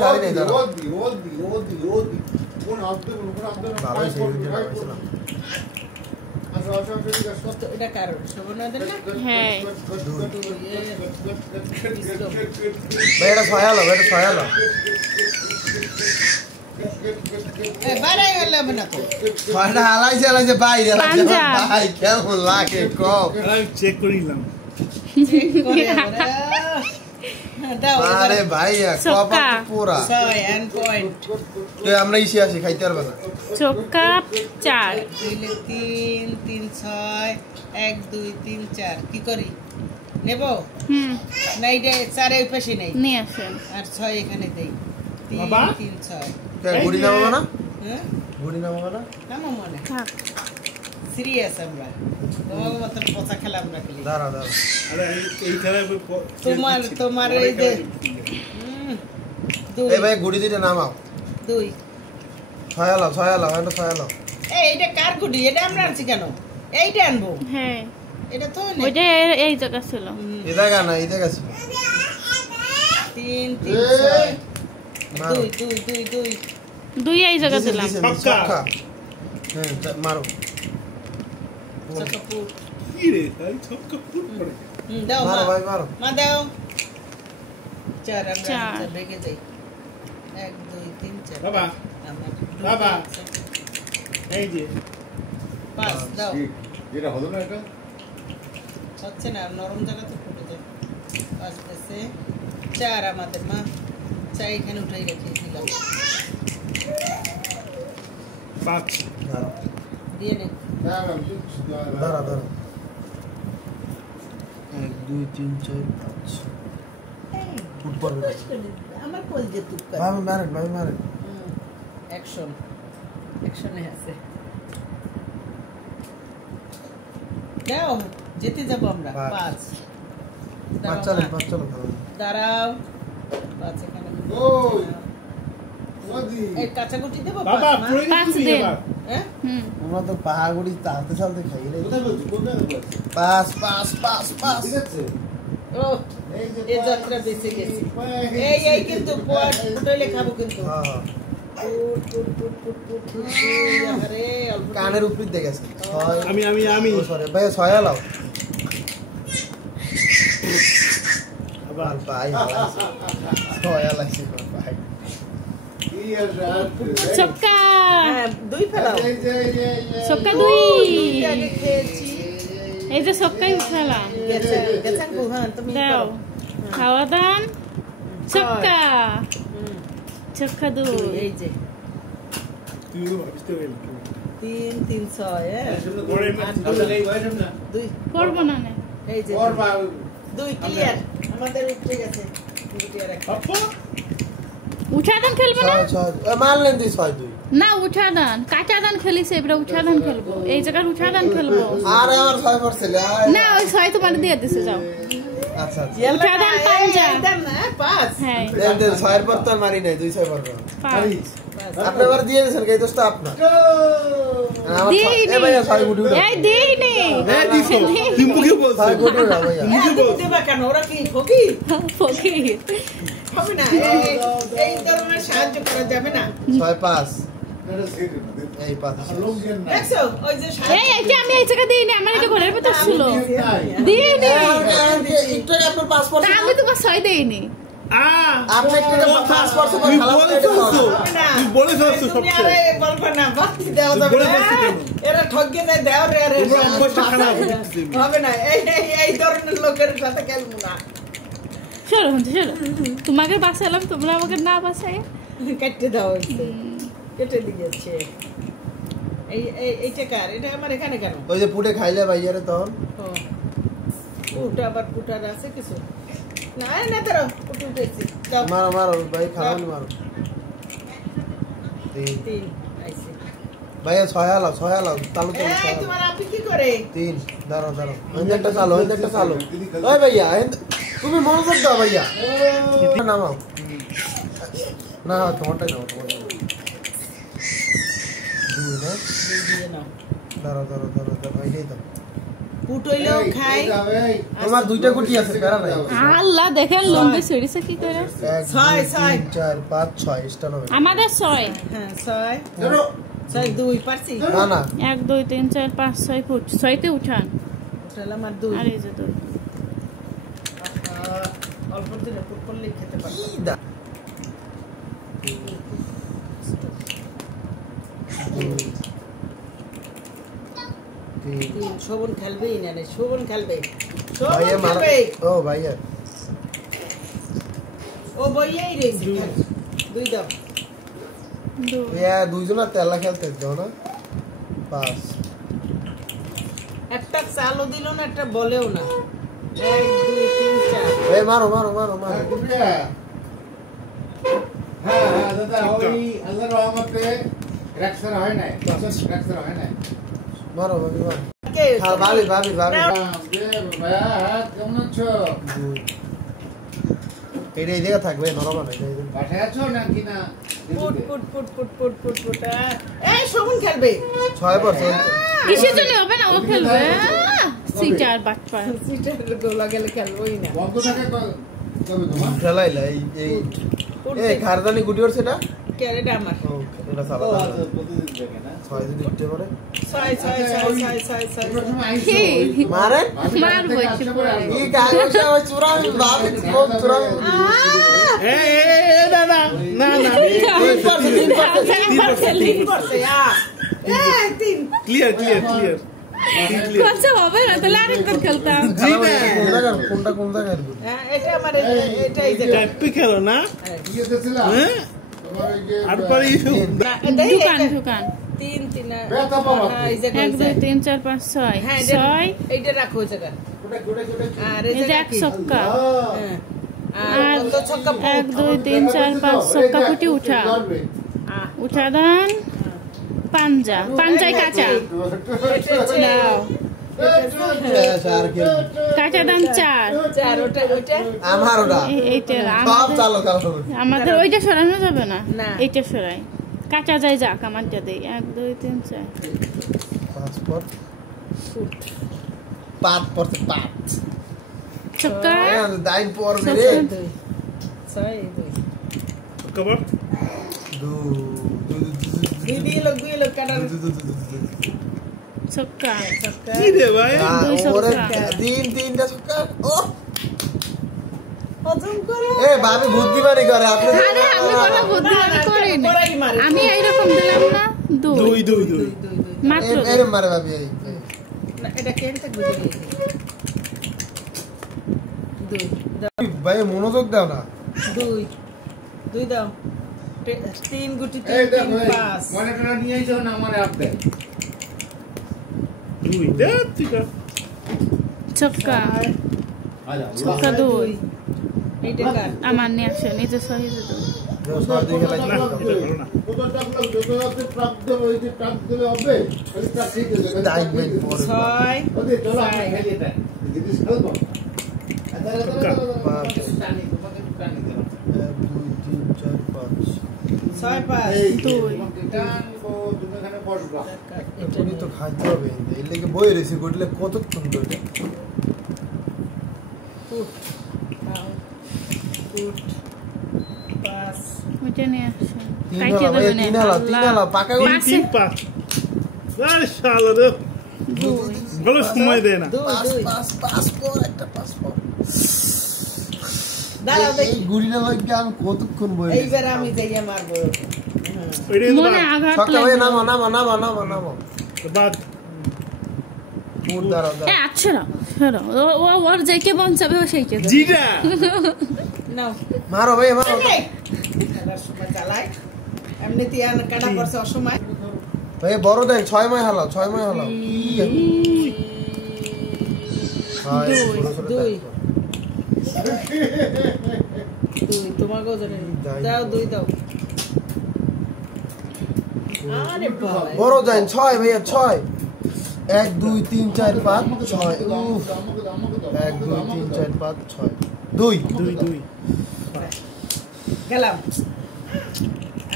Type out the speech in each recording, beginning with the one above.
সারি নেই দাঁড়া ওদি কোন আদতে ভালো সেই ভিডিও লাগাইছিলাম এটা কারণ শোভনাদের না হ্যাঁ ভাই এটা ছয়ালো বাড়াই হলে হবে না তো ছয়টা হালাইছে বাইরে ভাই কেমন লাগে কম আমি চেক করিলাম আরে ভাইয়া কপা পুরা 6 এন্ড পয়েন্ট তো আমরা ইসে আসি খাইতে পারবে না চক্কা 4 3 3 6 1 2 3 4 কি করি নেব না এটা 4 এর পাশে নেই নিয়ে আসেন আর 6 এখানে দেই 3 3 6 কে গুড়ি নামাবো না হ্যাঁ গুড়ি নামাবো না নামো মনে থাক সিরিয়াস আমরা তোমাকে মত পচা খেলা আমরা খেলি দাঁড়া আরে এই খেলা তোমার এই যে এই ভাই গুড়ি দিতে নামাও 2 ছয়ালো এটা ছয়ালো এইটা কার গুডি এটা আমরা আনছি কেন এইটা আনবো হ্যাঁ এটা তো ওইটা এই জায়গা ছিল এটা গানা এটা গেছে 3 3 6 2 দুই এই জায়গা দিলাম ছক্কা হ্যাঁ মারো ছক্কা কি রে তাই ছক্কা ফুট করে দাও মারো ভাই মারো মা দাও 4 আমরা চার। বেগে যাই 1 2 3 4 বাবা বাবা এই যে 5 দাও এটা হলো না এটা হচ্ছে না নরম জায়গা তো ফুটে যায় 5 দেশে 4 আমাদের মা 4 এখানে উঠাই রেখে দিলাম 5 দাঁড়া দিয়ে নে দাঁড়া 1 2 3 4 5 ফুট পড়বে আমার কোল যে তুক্কা ভাই মারেন অ্যাকশনে আছে দাও যেতে যাব আমরা 5 চলো দাঁড়াও 5 এখানে এই কাঁচা গুটি দেব বাবা পুরো পাঁচ দিন দিন। বাবা হ্যাঁ তোমরা তো পাহাড়ি চালতে খাই রে পাস ঠিক আছে ও এই যাত্রা বেঁচে গেছে এই কিন্তু হোটেলে খাবো কিন্তু হ্যাঁ আরে কানের উপর দেখেছে আমি সরি ভাই ছয়ালাও আবার ভাই হালাইছে ছয়ালাইছে ভাই চক্কা হ্যাঁ 2 ফেলাও চক্কা 2 আগে খেয়েছি এই যে চক্কাই উঠালাম গেছেন গুহান তুমি দাও খাওয়া দান চক্কা চক্কা 2 এই যে তুই ভাবিস গেল 3 3 6 হ্যাঁ পরে না 2 করবো না এই যে 2 ক্লিয়ার আমাদের উঠে গেছে ক্লিয়ার একটা আপা উঠা দান খেলবো না ছয় মারলেন তুই 6-2 না উঠা দান কাটা দান খেলিছে এবার উঠা দান খেলবো এই জায়গার উঠা দান খেলবো আরে আমার 6 পড়ছিল না ওই 6 তোমার দিয়ে দিছে যাও আচ্ছা উঠা দান পাঞ্জা একদম না পাস হ্যাঁ দেন 6 এর পর তো মারি নাই 2 6 পর আপনি আবার দিয়ে দিয়েছেন এই দোষটা আপনার দেইনি এ ভাইয়া 6 গুটি উঠা এই দেইনি এই দিছো তুই মুখে বলছ 6 গুটি উঠা ভাইয়া দেবা কেন ওরা কি ফকির ফকির হবে না এই ধরনের সাহায্য করা যাবে না 6-5 এই 5 দেখছো ওই যে এই এটা আমি এই জায়গা দেইনি আমার এটা ঘরের ভিতর ছিল দেইনি একটু আপনার পাসপোর্ট তা আমি তোমার 6 দেইনি আপনি একটা পাসপোর্ট তো খারাপ করে তুই বলে ফেলছো তুমি সবচেয়ে আরে বলবা না বাকি দাও যাবে না এরা ঠকে না দাও রে আরে তোমরা অভ্যাসটা খারাপ হবে না এই ধরনের লোকের সাথে খেলবো না চলো তোমাকে বাঁচালাম তোমরা আমাকে না বাঁচাই কেটে দাও কেটে দিয়েছে এইটা কার এটা আমার এখানে কেন ওই যে পুটে খাইলে ভাইয়ারে তখন পুটা আবার পুটার আছে কিছু না না ধরো পুটু উঠেছি মারো ভাই খাওয়ান মারো 3 আইছে ভাইয়া 6 আলাও তালু এই তোমার আপনি কি করে 3 দাঁড়াও একটা চালো ওই ভাইয়া তুমি মনোযোগ দাও ভাইয়া নামাও না তোমারটাই নাও দিয়ে নাও দাঁড়াও এইটাই দাও পুট হইলেও খাই তোমার দুইটা গুটি আছে প্যারা নাই আল্লাহ দেখেন লম্বে ছড়িছে কি করে 6 6 4 5 6 স্টার হবে আমাদের 6 হ্যাঁ 6 2 পারছি না না 1 2 3 4 5 6 ফুট 6 তে উঠান তাহলে আমার 2 আর এই যে 2 অল্প দিলে পুট করলে খেতে পারবো কি দা শোভন খেলবেই না শোভন খেলবে ভাইয়া মারা ও ভাইয়া ও বইয়াই রয়েছে দুই দাও দুইজন আর তেলা খেলতে দাও না 5 একটা চালও দিল না একটা বলেও না 1 2 3 4 এই মারো মারো মারো মারো হ্যাঁ দাদা ওই আল্লাহর রহমতে রাখছর হয় না রাখছর হয় না মারো ভাবি মারো কে হ্যাঁ ভাবি ভাবি ভাবি ভাইয়া কেমন আছো এটা এই জায়গা থাকবে নরম না বাসায় আছো নাকি না put put put put put put put এই শোভন খেলবে 6% কিসের জন্য হবে না ও খেলবে সিটার বাটপা সিটার গোলা গেলে খেলবোই না বন্ধ থাকে কবে তোমার খেলাইলা এই এই খারদানি গুটি ওর সেটা ক্যারেট আমার ও এটা সালা প্রতিদিন দেখে না 6 যদি উঠতে পারে 6 মারে মারবো কি কাগজে ওই চুরামি ভাবি কোন চুরামি দাদা না না ক্লিয়ার ক্লিয়ার ক্লিয়ার কোনটা হবে না তাহলে আরেকবার খেলতাম কোনটা কোন জায়গায় এটা আমার এটাই জায়গা ট্যাপি খেলো না কি হতেছিল হ্যাঁ তোমার ওই যে আর পারি দোকান দোকান 3 3 ব্যথা পাবা 1 2 3 4 5 6 হ্যাঁ 6 এইটা রাখো ওই জায়গা আর এই এই যে জায়গা এক ছক্কা হ্যাঁ আর তো ছক্কা 1 2 3 4 5 ছক্কা কুটি উঠা উঠা দেন পাঞ্জায় কাঁচা দাও কাঁচা দাম 4 ওটা আমার ওটা এইটা সব চালো চালো আমাদের ওইটা সরানো যাবে না না। এইটা সরাই কাঁচা যায় যাক আমারটা দেই 1 2 3 4 পাসপোর্ট পাত পড়তে পাত ছক্কা দাইন পড়বে রে 6 কভার দিদি লোক কাটার ছক্কা কি রে ভাই দুই ওরে ছক্কা। তিনটা ছক্কা ও হজম করে এ ভাবি বুদ্ধিমানি করে আপনি আরে আমি কোনো বুদ্ধিমানি করিনি বড়াই মারে আমি এইরকম দিলাম না দুই দুই মাত্র এর মারে ভাবি এই না এটা কেন থাকবে দুই ভাই মনোযোগ দাও না দুই দাও 3 গুটি এই 3 দেখো 5 মনিটরটা নিয়ে আইছো না আমার অ্যাপ দে দুই ঠিক আছে ছক্কা আচ্ছা ছক্কা দুই এইটা কার আমার নিয়ে আসো নিজে সহিজে দুই সব দিকে না লাগে এটা ভালো না ওটা টাক লাগ যত টাক দেবে ওই যে টাক দিলে হবে ওই টাক ঠিক আছে দাইন মেন পড়ে 6 ওদের চলো আমরা খেলি এটা জিনিস খেলবো টানি তোমাকে টানি দেব 6 5 এই দুই। টানবো তুমি এখানে বসবা এখনই তো খাইতে হবে এই লেগে বই রেসি করলে কতক্ষণ ধরে ফুট ফুট 5 ওইটা নিয়ে আসো তিন কাইটে হালা দেবেন তিন হালা পাকা তিন করে তিন পাঁচ আরে শালা রে দুই ভালো সময় দেয় না পাসপোর্ট একটা পাসপোর্ট দাঁড়াও এই দেখি গুড়িটা লাগে আমি কতক্ষণ বই এইবার আমি যাইয়া মারবো ওইটা কিন্তু মনে আঘাত সকালে ভাই লাগবে নামো বাদ মুড দাঁড়াও এ আচ্ছা সরো ওর যাইকে বঞ্চাবে ও সেইকে দেবে। জিরা নাও মারো ভাই মারো খেলার সময় চালাই এমনিতে আর কাটা পড়ছে অসময় ভাই বড় দেন 6 মাস হালাও 6 মাস হালাও দুই তোমাকেও জানি দাও দুই দাও আরে বাবা বড় দেন 6 ভাইয়া 6 1 2 3 4 5 6 উফ 1 2 3 4 5 6 দুই দুই গেলাম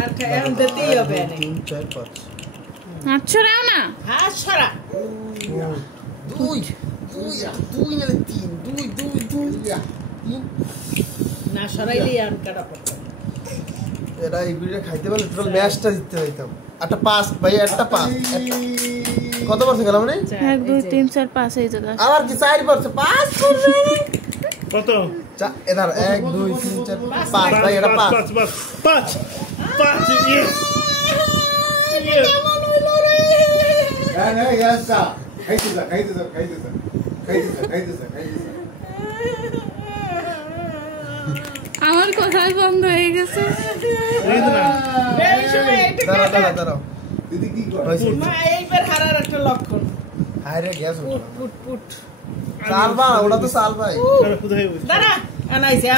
আর এখন দিতেই হবে 3 4 5 আচ্ছা রাও না হাত সরা দুই দুই নালে তিন, দুই, তিন। না সরাইলে আর কাটা পড়তো। এরা এইগুলো খাইতে পারলে টোটাল ম্যাচটা জিততে হইতাম। একটা পাস ভাই, একটা পাস। কত পারছে গেলাম মানে? 1 2 3 4 5 এই যে 10 আবার কি 4 পারছে, 5 করবে। কত? এধার 1 2 3 4 5 ভাই, এটা 5। 5 yes नहीं ऐसा खाई दे আমার কথাই বন্ধ হয়ে গেছে। এই না এই সময় এইটা কাটা। দাঁড়াও दीदी की कर হইছে। মা এইবার হারার একটা লক্ষণ। হায়রে গ্যাস পুট সাল ভাই, ওটা তো সাল ভাই। কোথায় বসে দাঁড়া আনাইছে